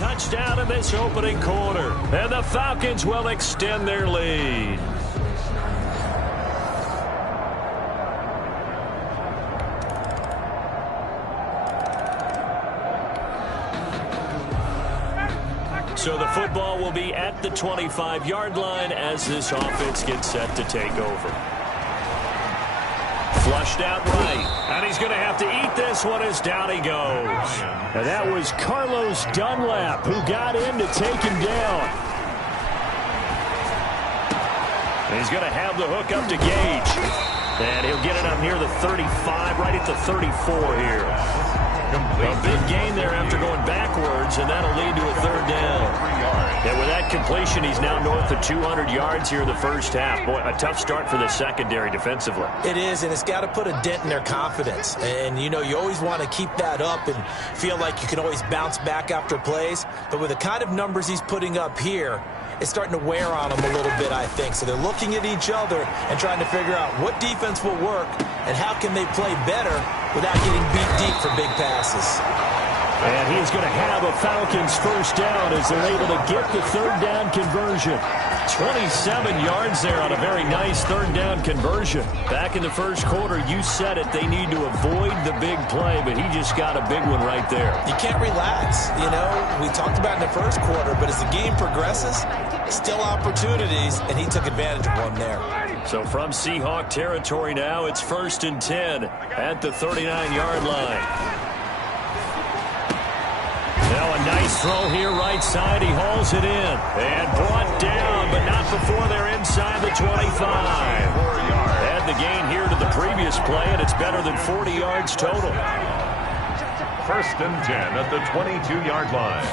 touchdown in this opening quarter. And the Falcons will extend their lead. So the football will be at the 25-yard line as this offense gets set to take over. Flushed out right. And he's going to have to eat this one as down he goes. And that was Carlos Dunlap who got in to take him down. And he's going to have the hook up to Gage. And he'll get it up near the 35, right at the 34 here. A big gain there after going backwards, and that'll lead to a third down. And with that completion, he's now north of 200 yards here in the first half. Boy, a tough start for the secondary defensively. It is, and it's got to put a dent in their confidence. And, you know, you always want to keep that up and feel like you can always bounce back after plays. But with the kind of numbers he's putting up here, it's starting to wear on them a little bit, I think. So they're looking at each other and trying to figure out what defense will work and how can they play better without getting beat deep for big passes. And he's going to have a Falcons first down as they're able to get the third down conversion. 27 yards there on a very nice third down conversion. Back in the first quarter, you said it, they need to avoid the big play, but he just got a big one right there. You can't relax. You know, we talked about in the first quarter, but as the game progresses, still opportunities, and he took advantage of one there. So from Seahawk territory now, it's 1st and 10 at the 39-yard line. Now a nice throw here right side. He hauls it in and brought down, but not before they're inside the 25. Had the gain here to the previous play, and it's better than 40 yards total. 1st and 10 at the 22-yard line.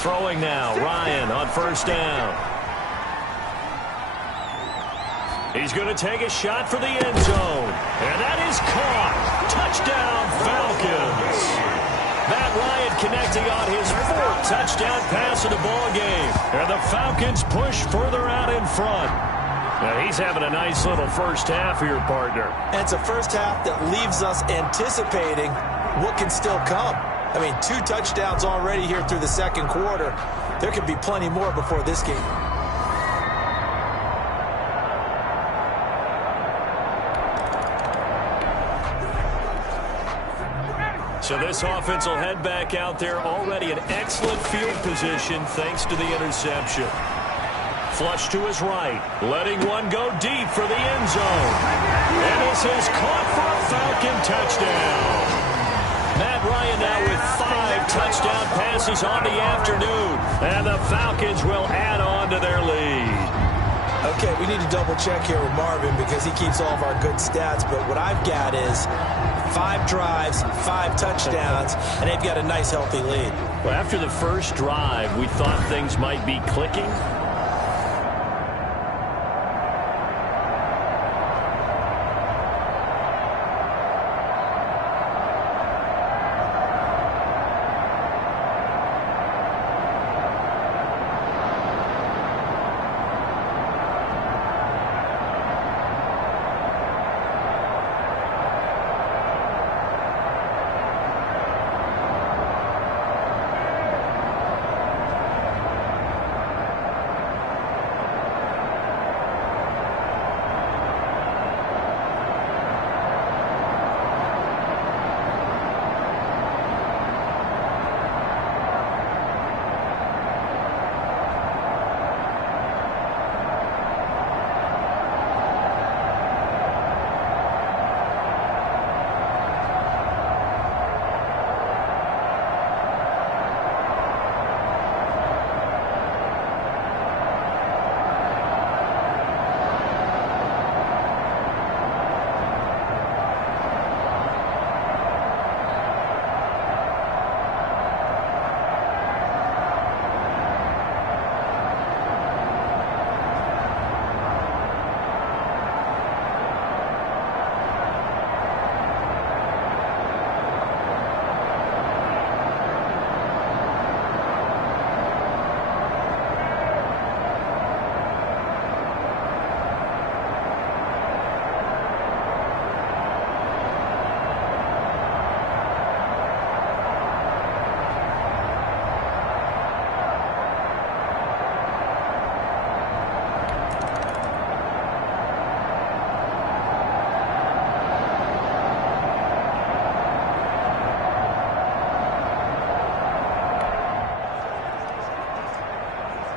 Throwing now, Ryan on first down. He's going to take a shot for the end zone. And that is caught. Touchdown, Falcons. Matt Ryan connecting on his 4th touchdown pass of the ball game. And the Falcons push further out in front. Now he's having a nice little first half here, partner. And it's a first half that leaves us anticipating what can still come. I mean, 2 touchdowns already here through the second quarter. There could be plenty more before this game. So this offense will head back out there, already in excellent field position thanks to the interception. Flush to his right, letting one go deep for the end zone. And this is caught for a Falcon touchdown. Matt Ryan now with 5 touchdown passes on the afternoon. And the Falcons will add on to their lead. Okay, we need to double check here with Marvin because he keeps all of our good stats. But what I've got is 5 drives, 5 touchdowns, and they've got a nice, healthy lead. Well, after the first drive, we thought things might be clicking.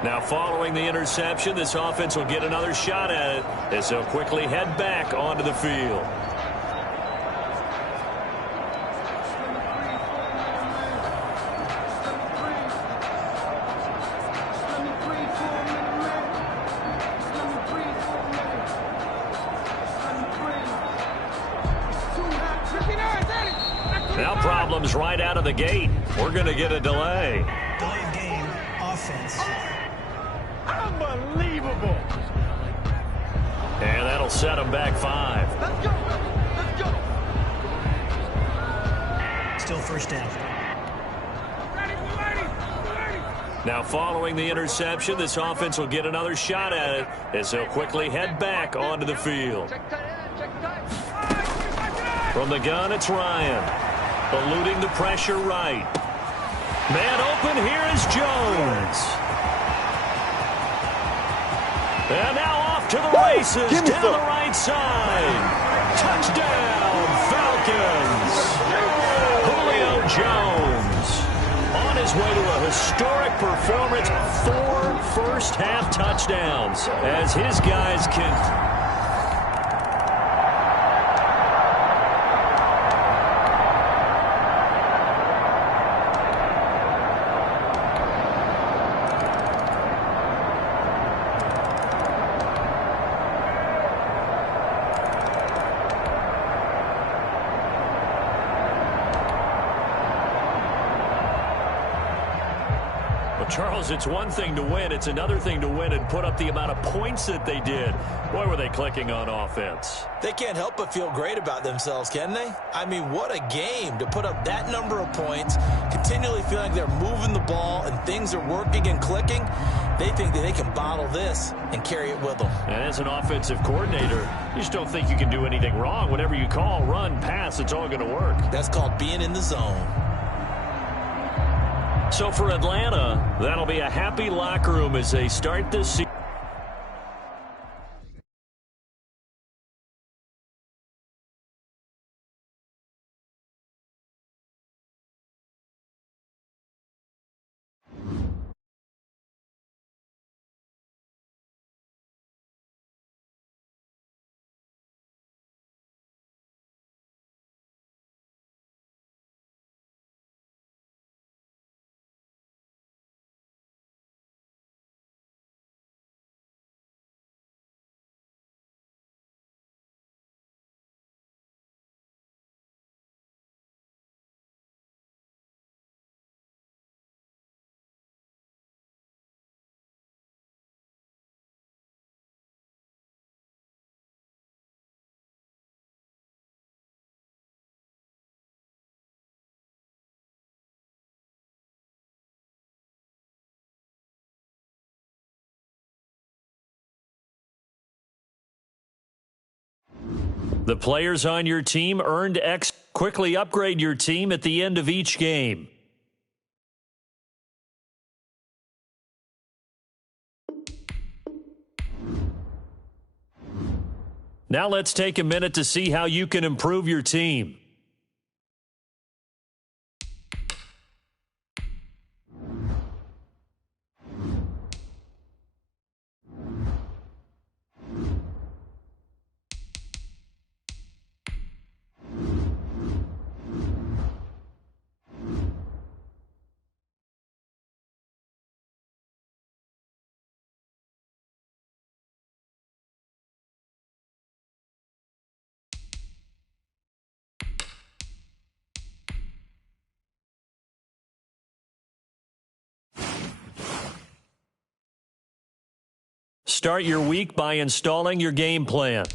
Now following the interception, this offense will get another shot at it as they'll quickly head back onto the field. Now problems right out of the gate. We're going to get a delay. Delayed game, offense. Unbelievable. And that'll set them back 5. Let's go. Let's go. Still first down. Now following the interception, this offense will get another shot at it as they'll quickly head back onto the field. From the gun, it's Ryan. Eluding the pressure right. Man open, here is Jones. And now off to the races down the right side. Touchdown, Falcons. Julio Jones on his way to a historic performance. 4 first-half touchdowns as his guys can... Charles, it's one thing to win. It's another thing to win and put up the amount of points that they did. Boy, were they clicking on offense. They can't help but feel great about themselves, can they? I mean, what a game to put up that number of points, continually feeling like they're moving the ball and things are working and clicking. They think that they can bottle this and carry it with them. And as an offensive coordinator, you just don't think you can do anything wrong. Whatever you call, run, pass, it's all going to work. That's called being in the zone. So for Atlanta, that'll be a happy locker room as they start this season. The players on your team earned X. Quickly upgrade your team at the end of each game. Now let's take a minute to see how you can improve your team. Start your week by installing your game plan.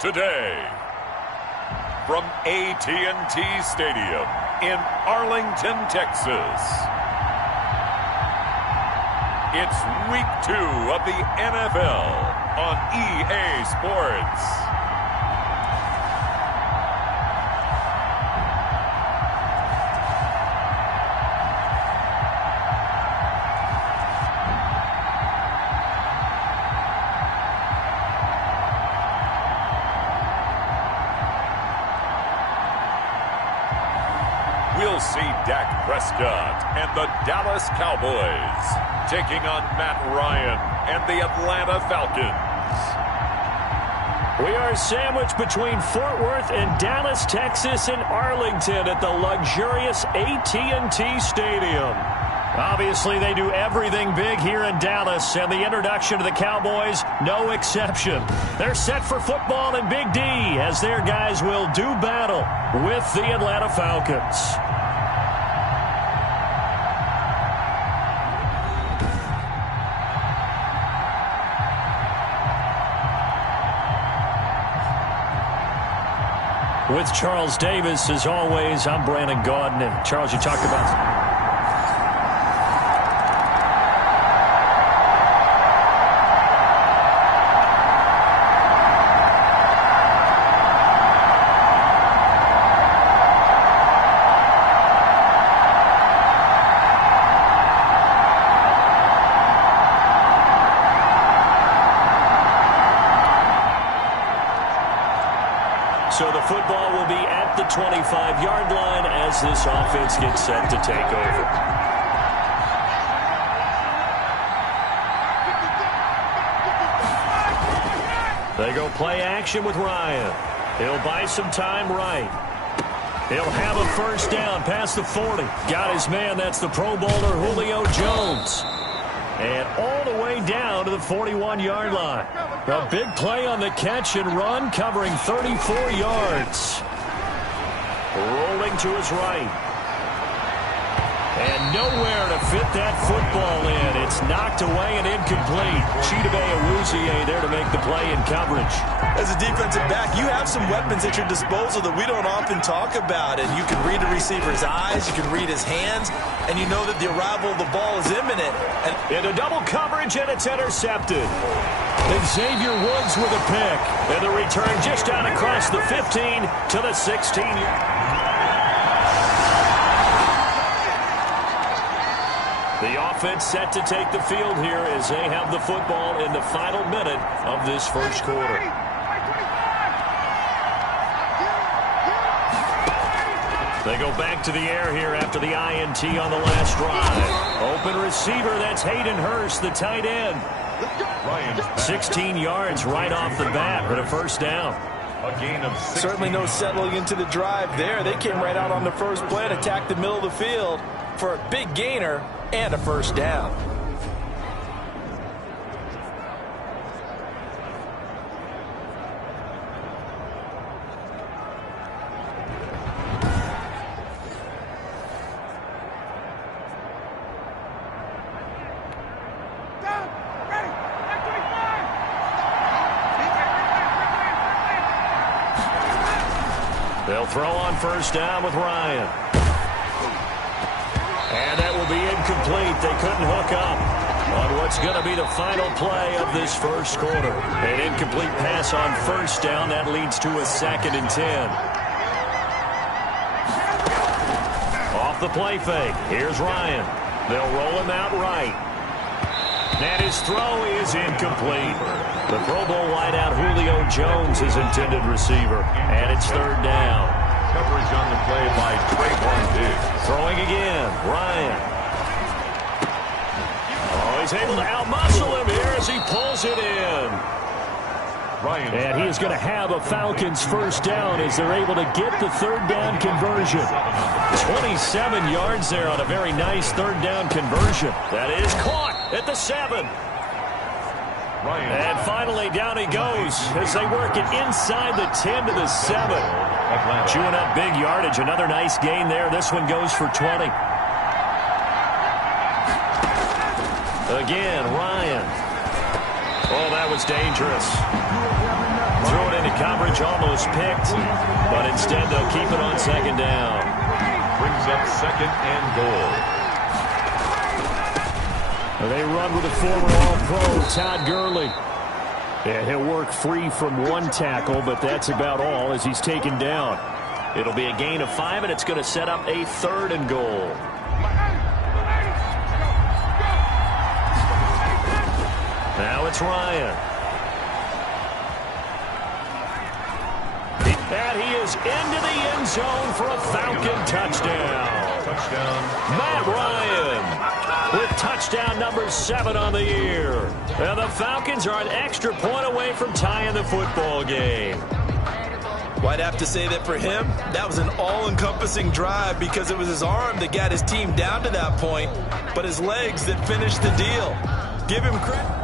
today. From AT&T Stadium in Arlington, Texas. It's Week 2 of the NFL on EA Sports. We'll see Dak Prescott and the Dallas Cowboys taking on Matt Ryan and the Atlanta Falcons. We are sandwiched between Fort Worth and Dallas, Texas, and Arlington at the luxurious AT&T Stadium. Obviously, they do everything big here in Dallas, and the introduction to the Cowboys, no exception. They're set for football in Big D as their guys will do battle with the Atlanta Falcons. With Charles Davis, as always, I'm Brandon Gaudin. And Charles, you talked about... So the football will be at the 25-yard line as this offense gets set to take over. They go play action with Ryan. He'll buy some time right. He'll have a first down past the 40. Got his man. That's the Pro Bowler Julio Jones. And all the way down to the 41-yard line. A big play on the catch and run, covering 34 yards. Rolling to his right. And nowhere to fit that football in. It's knocked away and incomplete. Chidobe Awuzie there to make the play in coverage. As a defensive back, you have some weapons at your disposal that we don't often talk about. And you can read the receiver's eyes, you can read his hands, and you know that the arrival of the ball is imminent. And into double coverage, and it's intercepted. Xavier Woods with a pick. And the return just out across the 15 to the 16. The offense set to take the field here as they have the football in the final minute of this first quarter. They go back to the air here after the INT on the last drive. Open receiver, that's Hayden Hurst, the tight end. 16 yards right off the bat for a first down. A gain of 16. Certainly no settling into the drive there. They came right out on the first play and attacked the middle of the field for a big gainer and a first down. They'll throw on first down with Ryan. And that will be incomplete. They couldn't hook up on what's going to be the final play of this first quarter. An incomplete pass on first down. That leads to a 2nd and 10. Off the play fake. Here's Ryan. They'll roll him out right. And his throw is incomplete. The Pro Bowl wideout Julio Jones is intended receiver. And it's 3rd down. Coverage on the play by Trayvon Diggs. Throwing again. Ryan. Oh, he's able to outmuscle him here as he pulls it in. Ryan. And he is going to have a Falcons first down as they're able to get the 3rd down conversion. 27 yards there on a very nice 3rd down conversion. That is caught at the 7. Ryan. And finally down he goes as they work it inside the 10 to the 7. Atlanta. Chewing up big yardage. Another nice gain there. This one goes for 20. Again, Ryan. Oh, that was dangerous. Threw it into Coverage almost picked, but instead they'll keep it on second down. Brings up second and goal. They run with the former All-Pro, Todd Gurley. And he'll work free from one tackle, but that's about all as he's taken down. It'll be a gain of 5, and it's going to set up a 3rd and goal. Now it's Ryan. And he is into the end zone for a Falcon touchdown. Matt Ryan with touchdown number 7 on the year. And the Falcons are an extra point away from tying the football game. Well, I'd have to say that for him, that was an all-encompassing drive because it was his arm that got his team down to that point, but his legs that finished the deal. Give him credit.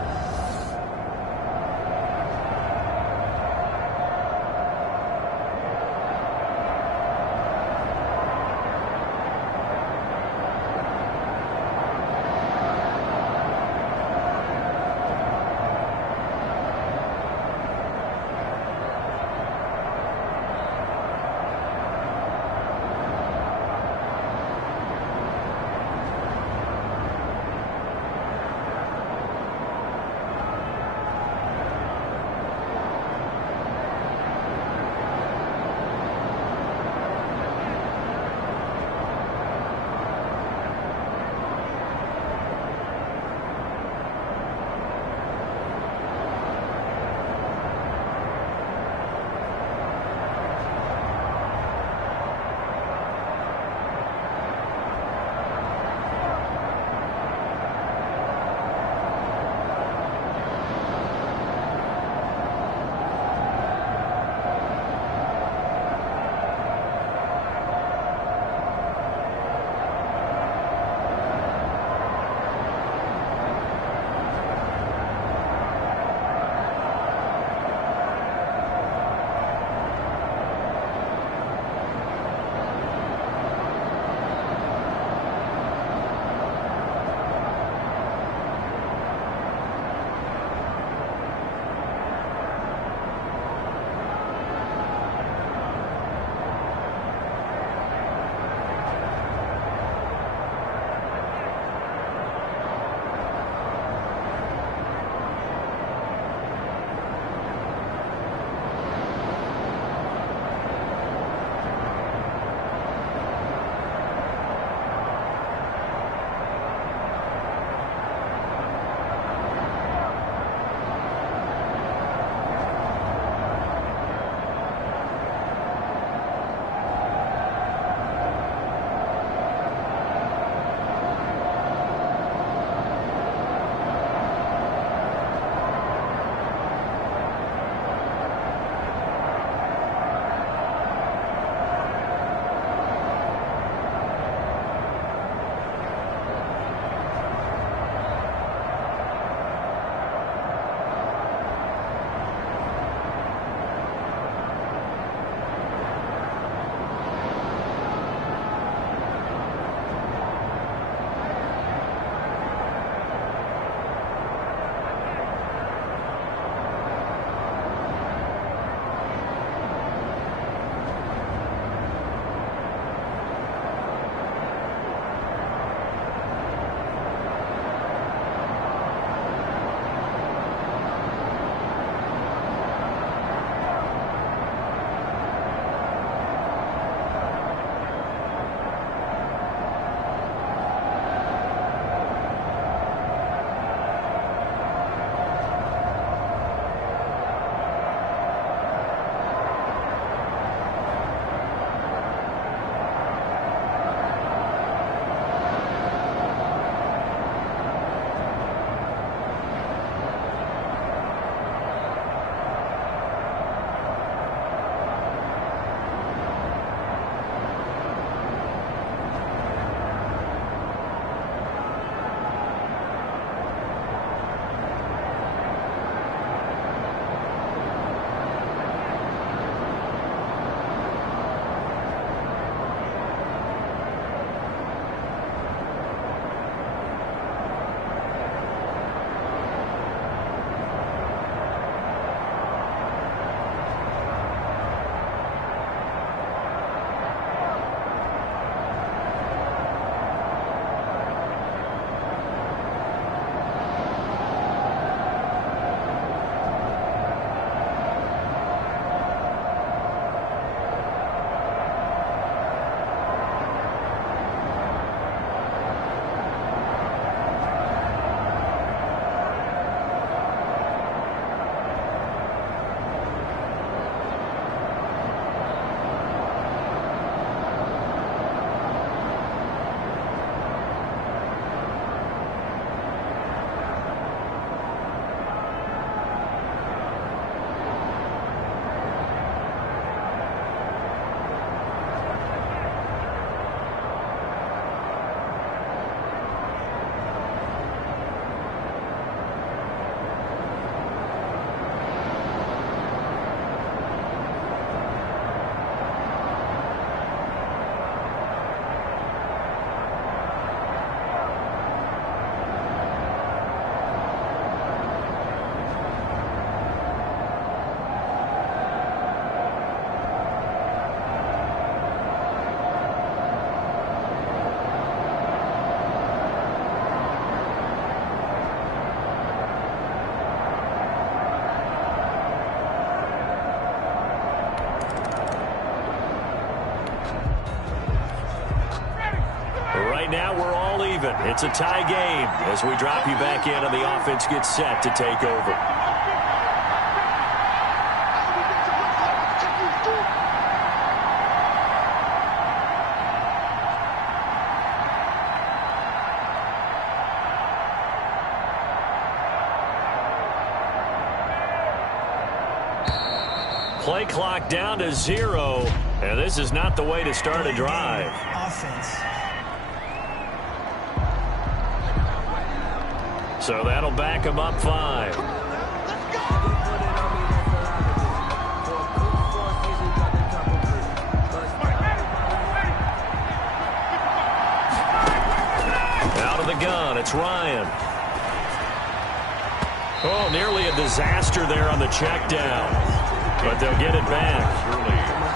right now we're all even. It's a tie game as we drop you back in and the offense gets set to take over. Play clock down to 0, and this is not the way to start a drive. Offense. So that'll back them up 5. Out of the gun, it's Ryan. Oh, nearly a disaster there on the check down. But they'll get it back.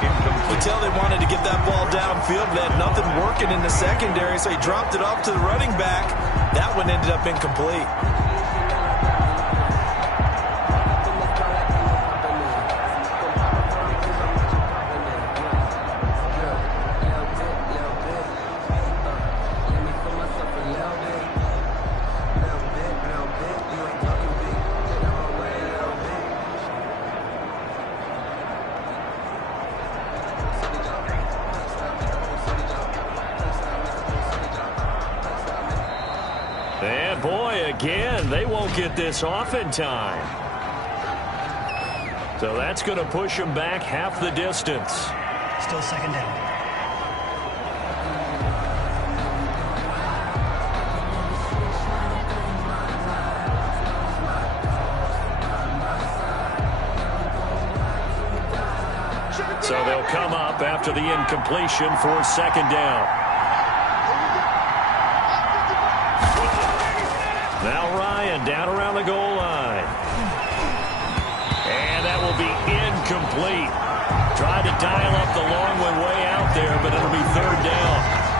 You can tell they wanted to get that ball downfield, but they had nothing working in the secondary, so he dropped it off to the running back. That one ended up incomplete. And boy, again, they won't get this off in time. So that's going to push them back half the distance. Still second down. So they'll come up after the incompletion for second down. Now Ryan down around the goal line. And that will be incomplete. Tried to dial up the long one way out there, but it'll be third down.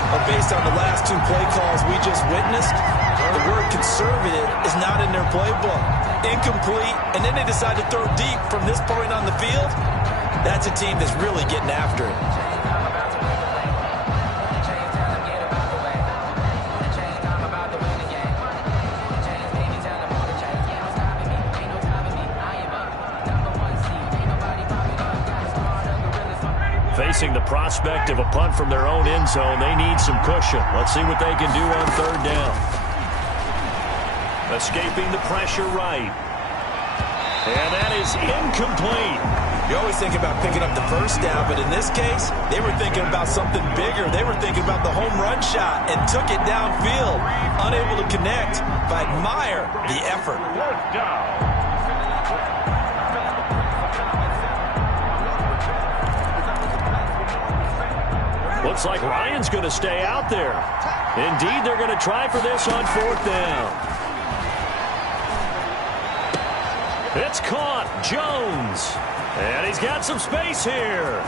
Well, based on the last 2 play calls we just witnessed, the word conservative is not in their playbook. Incomplete, and then they decide to throw deep from this point on the field. That's a team that's really getting after it. Facing the prospect of a punt from their own end zone, they need some cushion. Let's see what they can do on third down. Escaping the pressure right. And that is incomplete. You always think about picking up the first down, but in this case, they were thinking about something bigger. They were thinking about the home run shot and took it downfield. Unable to connect, but admire the effort. Looks like Ryan's going to stay out there. Indeed, they're going to try for this on fourth down. It's caught. Jones. And he's got some space here.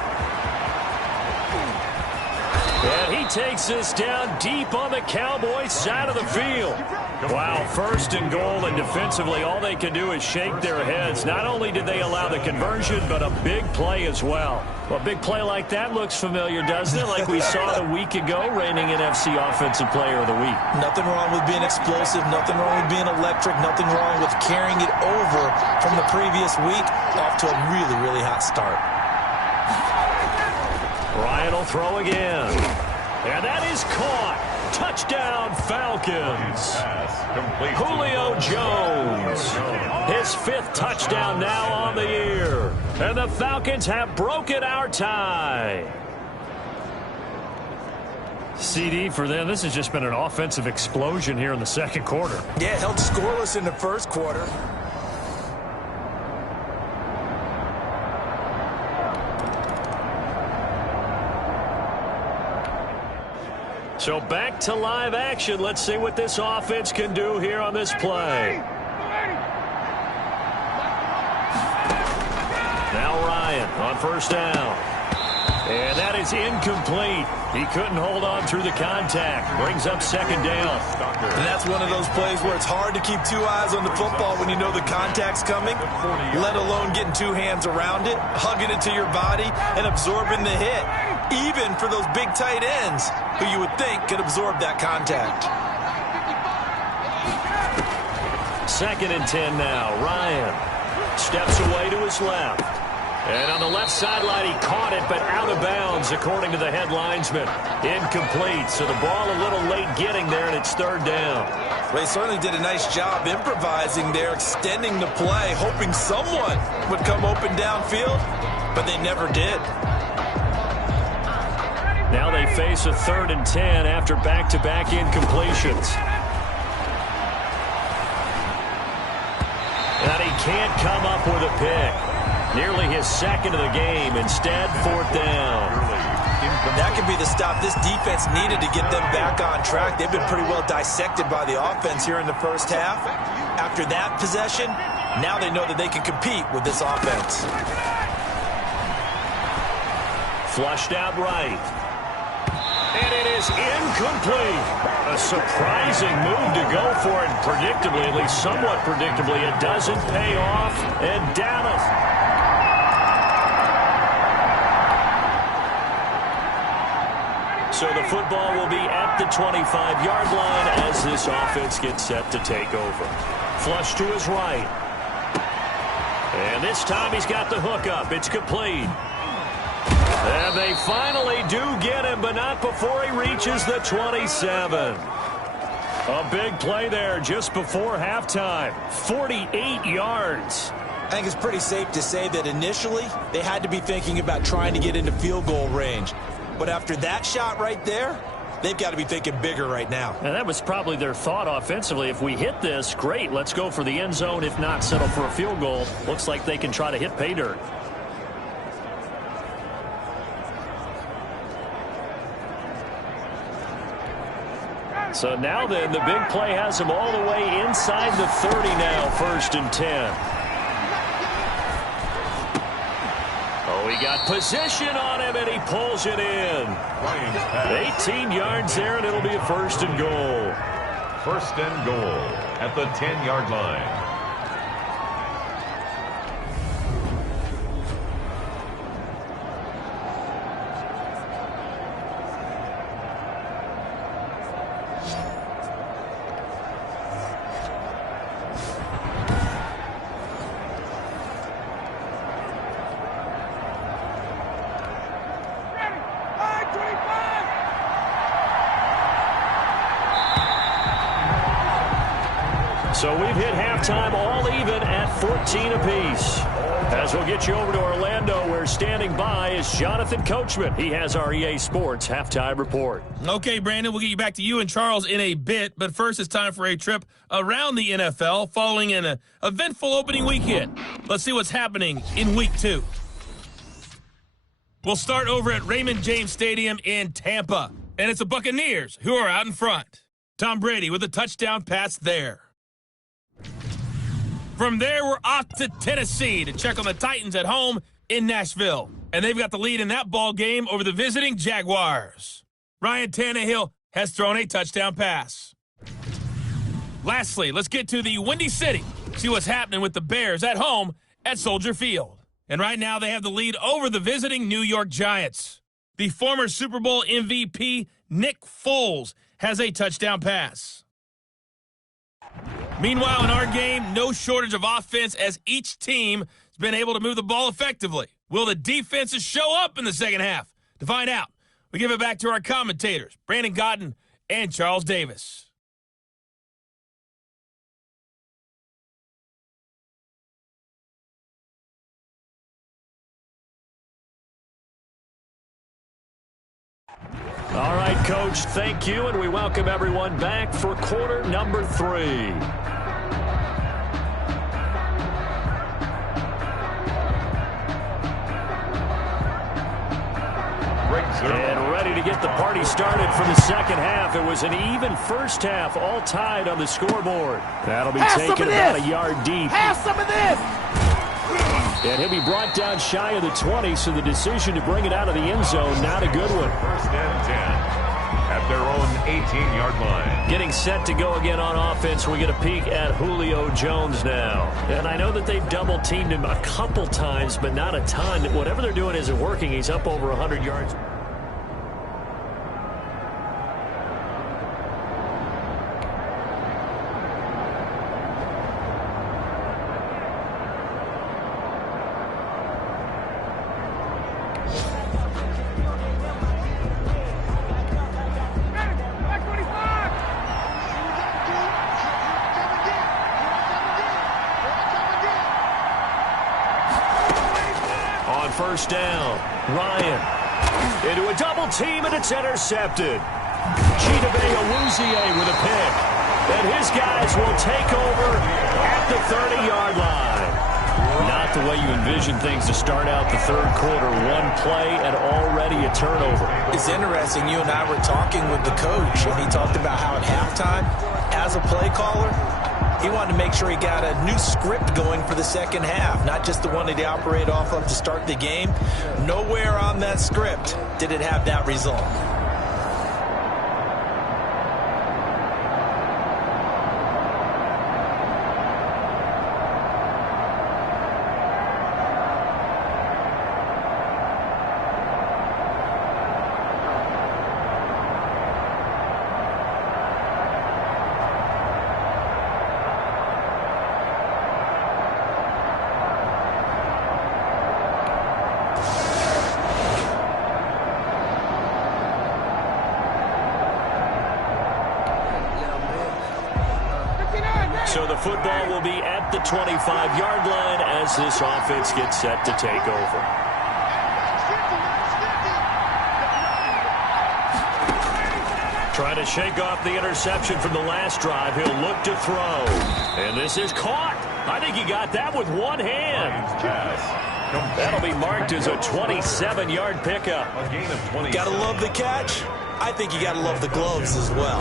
And he takes this down deep on the Cowboys' side of the field. Wow, first and goal, and defensively, all they can do is shake their heads. Not only did they allow the conversion, but a big play as well. Well, a big play like that looks familiar, doesn't it? Like we saw a week ago, reigning NFC Offensive Player of the Week. Nothing wrong with being explosive, nothing wrong with being electric, nothing wrong with carrying it over from the previous week off to a really, really hot start. Ryan will throw again. And that is caught. Touchdown, Falcons. Julio Jones. His 5th touchdown now on the year. And the Falcons have broken our tie. CD for them. This has just been an offensive explosion here in the second quarter. Yeah, held scoreless in the first quarter. So back to live action. Let's see what this offense can do here on this play. Now Ryan on first down. And that is incomplete. He couldn't hold on through the contact. Brings up second down. And that's one of those plays where it's hard to keep 2 eyes on the football when you know the contact's coming, let alone getting 2 hands around it, hugging it to your body, and absorbing the hit. even for those big tight ends who you would think could absorb that contact. 2nd and 10 now. Ryan steps away to his left. And on the left sideline, he caught it, but out of bounds, according to the head linesman. Incomplete, so the ball a little late getting there, and it's 3rd down. Well, he certainly did a nice job improvising there, extending the play, hoping someone would come open downfield, but they never did. Now they face a 3rd and 10 after back-to-back incompletions. And he can't come up with a pick. Nearly his 2nd of the game. Instead, 4th down. That could be the stop this defense needed to get them back on track. They've been pretty well dissected by the offense here in the first half. After that possession, now they know that they can compete with this offense. Flushed out right. And it is incomplete. A surprising move to go for it. Predictably, at least somewhat predictably, it doesn't pay off. And Dallas. So the football will be at the 25-yard line as this offense gets set to take over. Flush to his right. And this time he's got the hook up. It's complete. And they finally do get him, but not before he reaches the 27. A big play there just before halftime. 48 yards. I think it's pretty safe to say that initially they had to be thinking about trying to get into field goal range. But after that shot right there, they've got to be thinking bigger right now. And that was probably their thought offensively. If we hit this, great, let's go for the end zone. If not, settle for a field goal. Looks like they can try to hit pay dirt. So now then, the big play has him all the way inside the 30 now, 1st and 10. Oh, he got position on him, and he pulls it in. 18 yards there, and it'll be a 1st and goal. 1st and goal at the 10-yard line. So we've hit halftime all even at 14 apiece. As we'll get you over to Orlando, where standing by is Jonathan Coachman. He has our EA Sports halftime report. Okay, Brandon, we'll get you back to you and Charles in a bit. But first, it's time for a trip around the NFL following an eventful opening weekend. Let's see what's happening in Week 2. We'll start over at Raymond James Stadium in Tampa. And it's the Buccaneers who are out in front. Tom Brady with a touchdown pass there. From there, we're off to Tennessee to check on the Titans at home in Nashville. And they've got the lead in that ball game over the visiting Jaguars. Ryan Tannehill has thrown a touchdown pass. Lastly, let's get to the Windy City. See what's happening with the Bears at home at Soldier Field. And right now, they have the lead over the visiting New York Giants. The former Super Bowl MVP, Nick Foles, has a touchdown pass. Meanwhile, in our game, no shortage of offense as each team has been able to move the ball effectively. Will the defenses show up in the second half? To find out, we give it back to our commentators, Brandon Gaudin and Charles Davis. All right, Coach, thank you, and we welcome everyone back for quarter number 3. And ready to get the party started for the second half. It was an even first half, all tied on the scoreboard. That'll be taken about a yard deep. Have some of this! And he'll be brought down shy of the 20, so the decision to bring it out of the end zone, not a good one. 1st and 10 at their own 18-yard line. Getting set to go again on offense, we get a peek at Julio Jones now. And I know that they've double-teamed him a couple times, but not a ton. Whatever they're doing isn't working. He's up over 100 yards. first down. Ryan into a double team, and it's intercepted. Chidobe Awuzie with a pick. And his guys will take over at the 30-yard line. Not the way you envision things to start out the third quarter. One play and already a turnover. It's interesting. You and I were talking with the coach, and he talked about how at halftime, as a play caller, he wanted to make sure he got a new script going for the second half, not just the one that he operated off of to start the game. Nowhere on that script did it have that result. So the football will be at the 25-yard line as this offense gets set to take over. Trying to shake off the interception from the last drive. He'll look to throw. And this is caught. I think he got that with one hand. That'll be marked as a 27-yard pickup. Gotta love the catch. I think you got to love the gloves as well.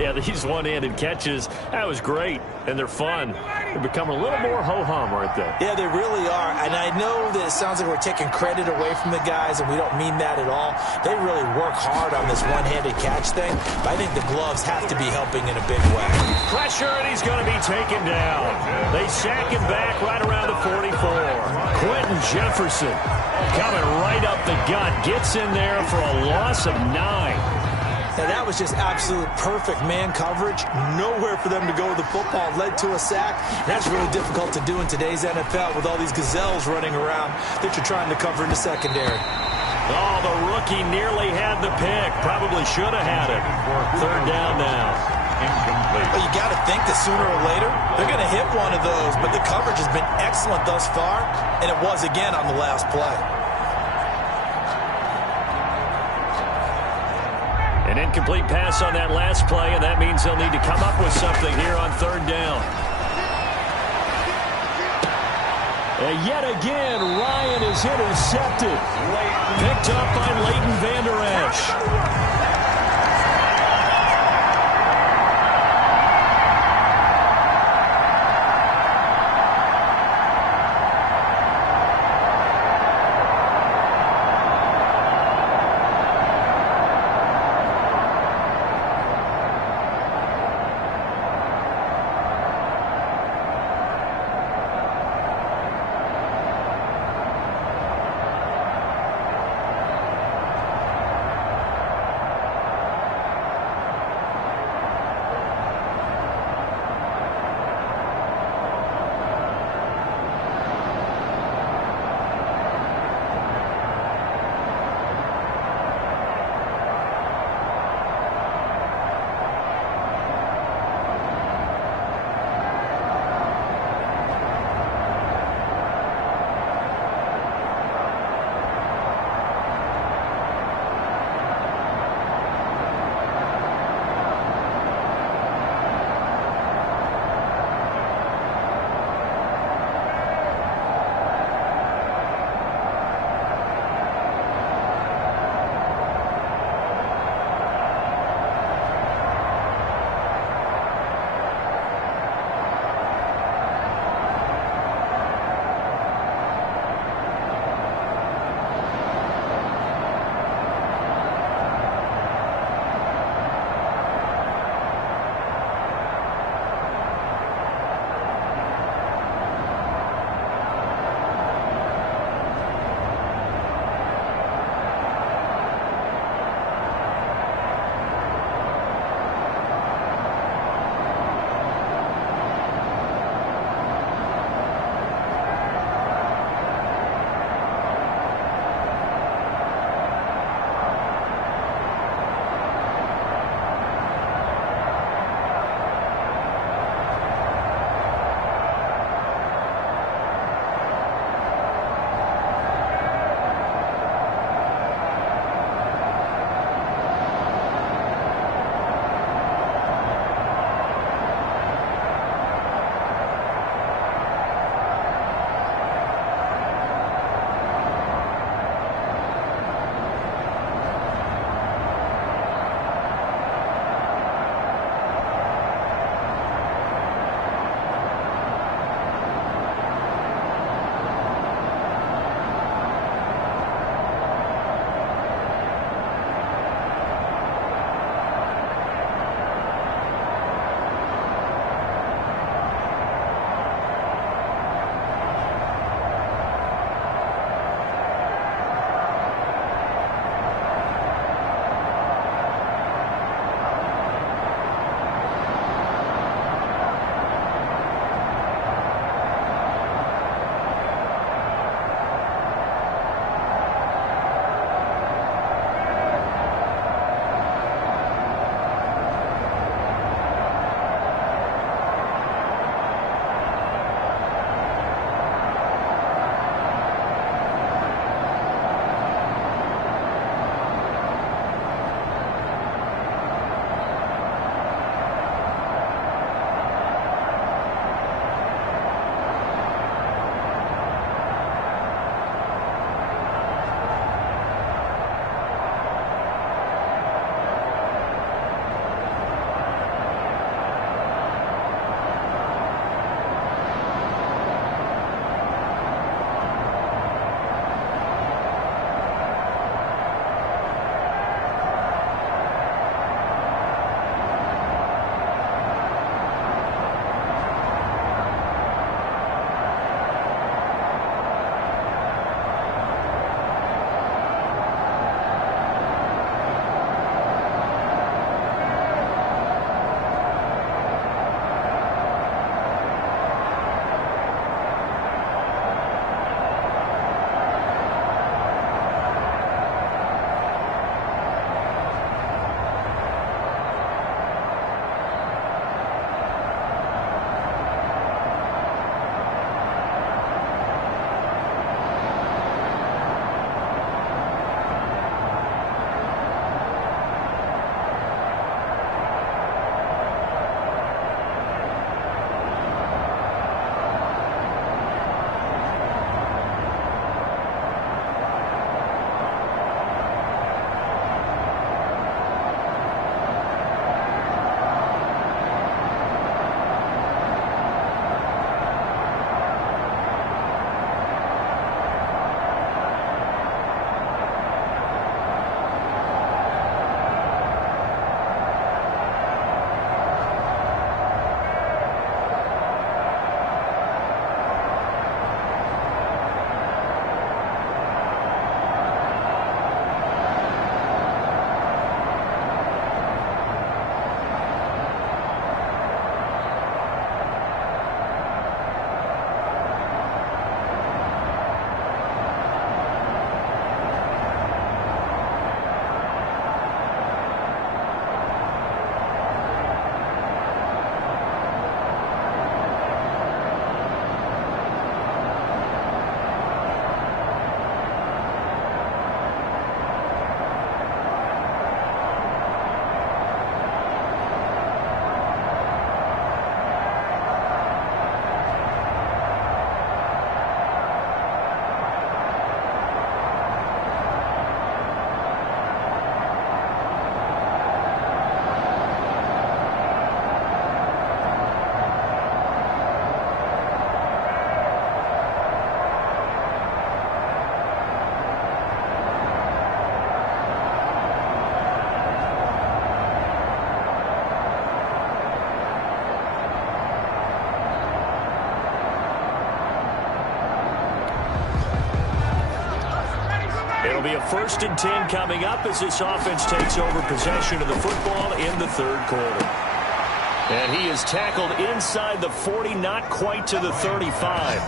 Yeah, these one-handed catches, that was great, and they're fun. They're becoming a little more ho-hum, aren't they? Yeah, they really are, and I know that it sounds like we're taking credit away from the guys, and we don't mean that at all. They really work hard on this one-handed catch thing, but I think the gloves have to be helping in a big way. Pressure, and he's going to be taken down. They sack him back right around the 44. Quentin Jefferson coming right up the gut, gets in there for a loss of 9. Now, that was just absolute perfect man coverage. Nowhere for them to go with the football. Led to a sack. That's really difficult to do in today's NFL with all these gazelles running around that you're trying to cover in the secondary. Oh, the rookie nearly had the pick. Probably should have had it. Third down now. Well, you got to think that sooner or later they're going to hit one of those, but the coverage has been excellent thus far, and it was again on the last play. An incomplete pass on that last play, and that means they'll need to come up with something here on third down. And yet again, Ryan is intercepted. Picked up by Leighton Vander Esch. 1st and 10 coming up as this offense takes over possession of the football in the third quarter. And he is tackled inside the 40, not quite to the 35.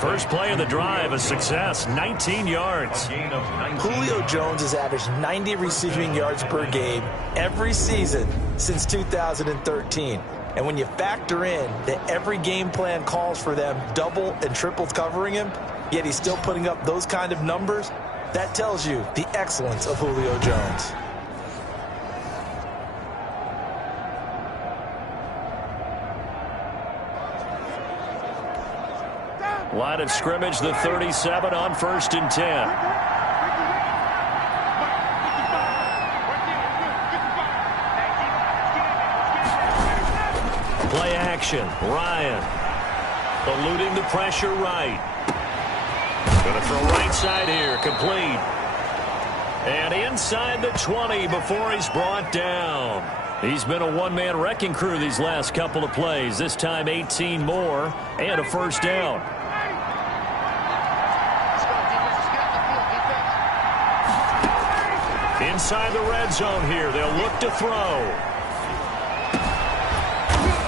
First play of the drive, a success, 19 yards. Julio Jones has averaged 90 receiving yards per game every season since 2013. And when you factor in that every game plan calls for them double and triple covering him, yet he's still putting up those kind of numbers, that tells you the excellence of Julio Jones. Line of scrimmage, the 37 on 1st and 10. Play action. Ryan eluding the pressure right. Going to throw right side here. Complete. And inside the 20 before he's brought down. He's been a one-man wrecking crew these last couple of plays. This time 18 more and a first down. Inside the red zone here. They'll look to throw.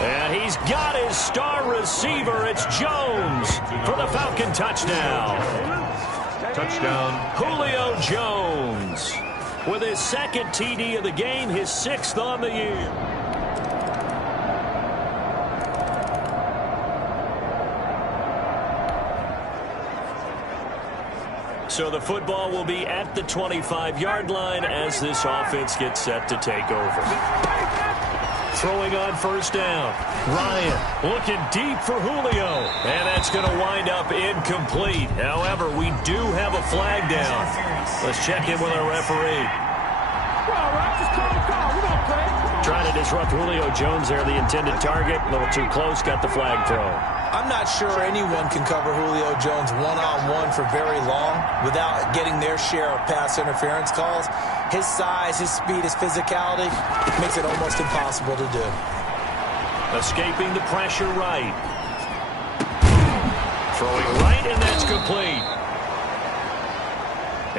And he's got his star receiver. It's Jones for the Falcon touchdown. Touchdown. Julio Jones with his 2nd TD of the game, his 6th on the year. So the football will be at the 25-yard line as this offense gets set to take over. Throwing on first down. Ryan looking deep for Julio. And that's going to wind up incomplete. However, we do have a flag down. Let's check in with our referee. Trying to disrupt Julio Jones there, the intended target. A little too close, got the flag thrown. I'm not sure anyone can cover Julio Jones one-on-one for very long without getting their share of pass interference calls. His size, his speed, his physicality makes it almost impossible to do. Escaping the pressure right. Throwing right, and that's complete.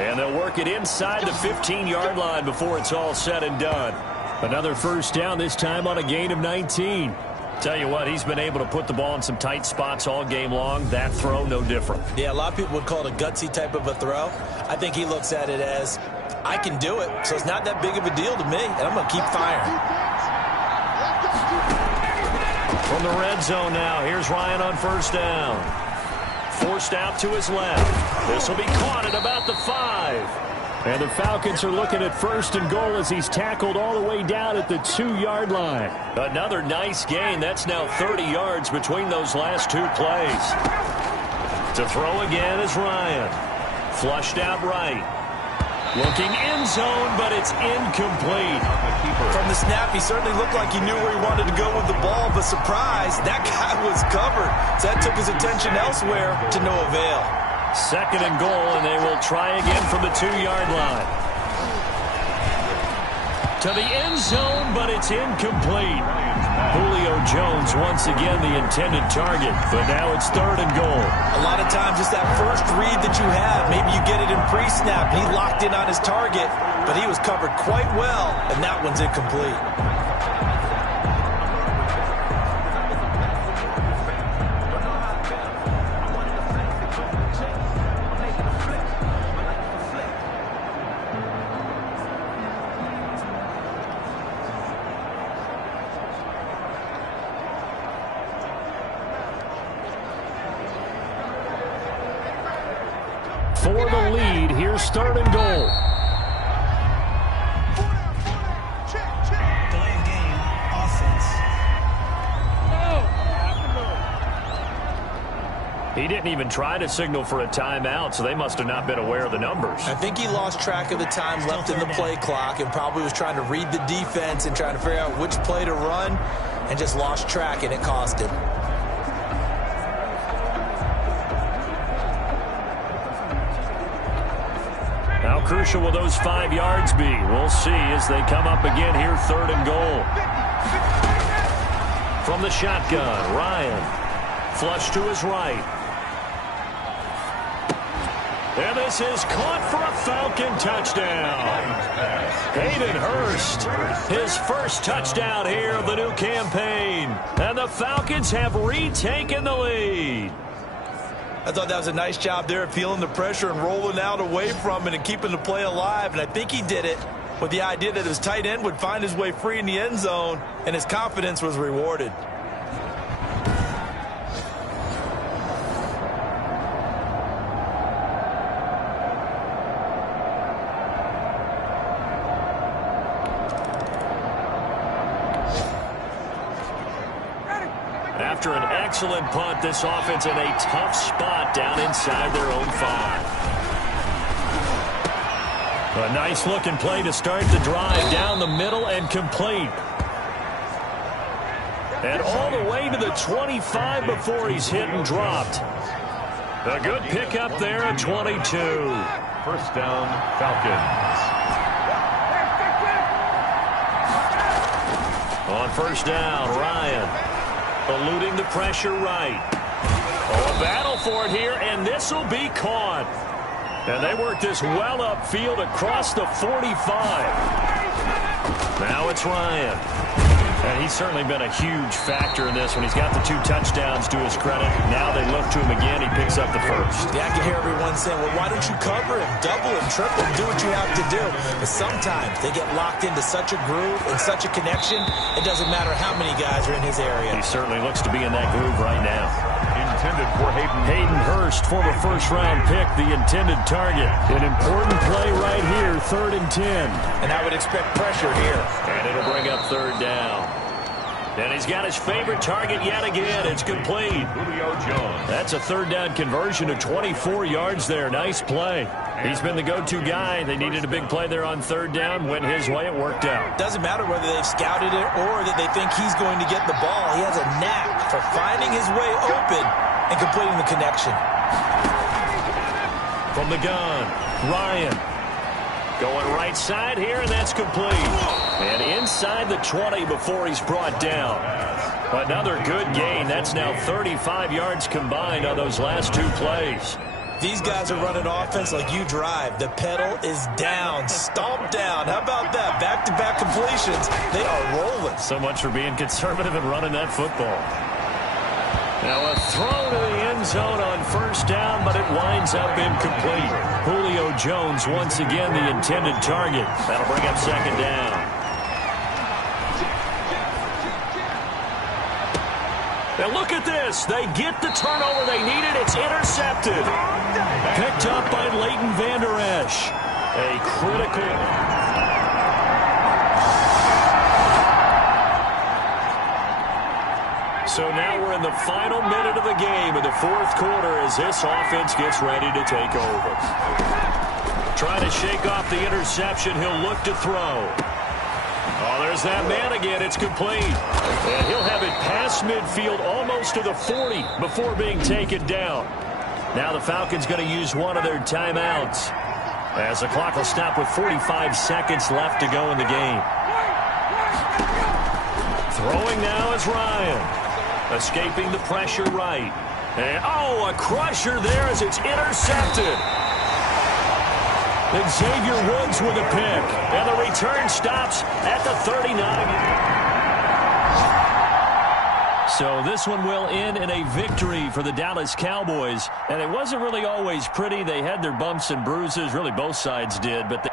And they'll work it inside the 15-yard line before it's all said and done. Another first down, this time on a gain of 19. Tell you what, he's been able to put the ball in some tight spots all game long. That throw, no different. Yeah, a lot of people would call it a gutsy type of a throw. I think he looks at it as, I can do it, so it's not that big of a deal to me, and I'm going to keep firing. From the red zone now, here's Ryan on first down. Forced out to his left. This will be caught at about the 5. And the Falcons are looking at 1st and goal as he's tackled all the way down at the 2-yard line. Another nice gain. That's now 30 yards between those last 2 plays. To throw again is Ryan. Flushed out right. Looking end zone, but it's incomplete. From the snap, he certainly looked like he knew where he wanted to go with the ball, but surprise, that guy was covered. So that took his attention elsewhere to no avail. 2nd and goal, and they will try again from the 2-yard line. To the end zone, but it's incomplete. Julio Jones once again the intended target, but now it's 3rd and goal. A lot of times just that first read that you have, maybe you get it in pre-snap, he locked in on his target, but he was covered quite well, and that one's incomplete. For the lead, here's 3rd and goal. Delay of game, offense. He didn't even try to signal for a timeout, so they must have not been aware of the numbers. I think he lost track of the time left in the play clock and probably was trying to read the defense and trying to figure out which play to run and just lost track, and it cost him. How crucial will those 5 yards be? We'll see as they come up again here, 3rd and goal. From the shotgun, Ryan. Flush to his right. And this is caught for a Falcon touchdown. Hayden Hurst, his first touchdown here of the new campaign. And the Falcons have retaken the lead. I thought that was a nice job there of feeling the pressure and rolling out away from it and keeping the play alive. And I think he did it with the idea that his tight end would find his way free in the end zone, and his confidence was rewarded. After an excellent punt, this offense in a tough spot down inside their own 5. A nice-looking play to start the drive down the middle and complete. And all the way to the 25 before he's hit and dropped. A good pickup there at 22. First down, Falcons. On first down, Ryan eluding the pressure right. Oh, a battle for it here, and this will be caught. And they work this well upfield across the 45. Now it's Ryan. And he's certainly been a huge factor in this when he's got the 2 touchdowns to his credit. Now they look to him again. He picks up the first. Yeah, I can hear everyone saying, well, why don't you cover him, double him, triple him, do what you have to do. But sometimes they get locked into such a groove and such a connection, it doesn't matter how many guys are in his area. He certainly looks to be in that groove right now. Intended for Hayden Hurst, former first-round pick, the intended target. An important play right here, 3rd and 10. And I would expect pressure here. And it'll bring up 3rd down. And he's got his favorite target yet again. It's complete. Julio Jones. That's a 3rd down conversion of 24 yards there. Nice play. He's been the go-to guy. They needed a big play there on 3rd down. Went his way. It worked out. Doesn't matter whether they've scouted it or that they think he's going to get the ball. He has a knack for finding his way open and completing the connection. From the gun, Ryan. Going right side here, and that's complete. And inside the 20 before he's brought down. Another good gain. That's now 35 yards combined on those last 2 plays. These guys are running offense like you drive. The pedal is down, stomped down. How about that? Back-to-back completions. They are rolling. So much for being conservative and running that football. Now a throw to the end zone on first down, but it winds up incomplete. Julio Jones once again the intended target. That'll bring up 2nd down. Now look at this. They get the turnover they needed. It's intercepted. Picked up by Leighton Vander Esch. A critical... So now we're in the final minute of the game in the 4th quarter as this offense gets ready to take over. Trying to shake off the interception. He'll look to throw. Oh, there's that man again. It's complete. And he'll have it past midfield almost to the 40 before being taken down. Now the Falcons going to use one of their timeouts as the clock will stop with 45 seconds left to go in the game. Throwing now is Ryan. Escaping the pressure right. And, oh, a crusher there as it's intercepted. Xavier Woods with a pick. And the return stops at the 39. So this one will end in a victory for the Dallas Cowboys. And it wasn't really always pretty. They had their bumps and bruises. Really, both sides did. But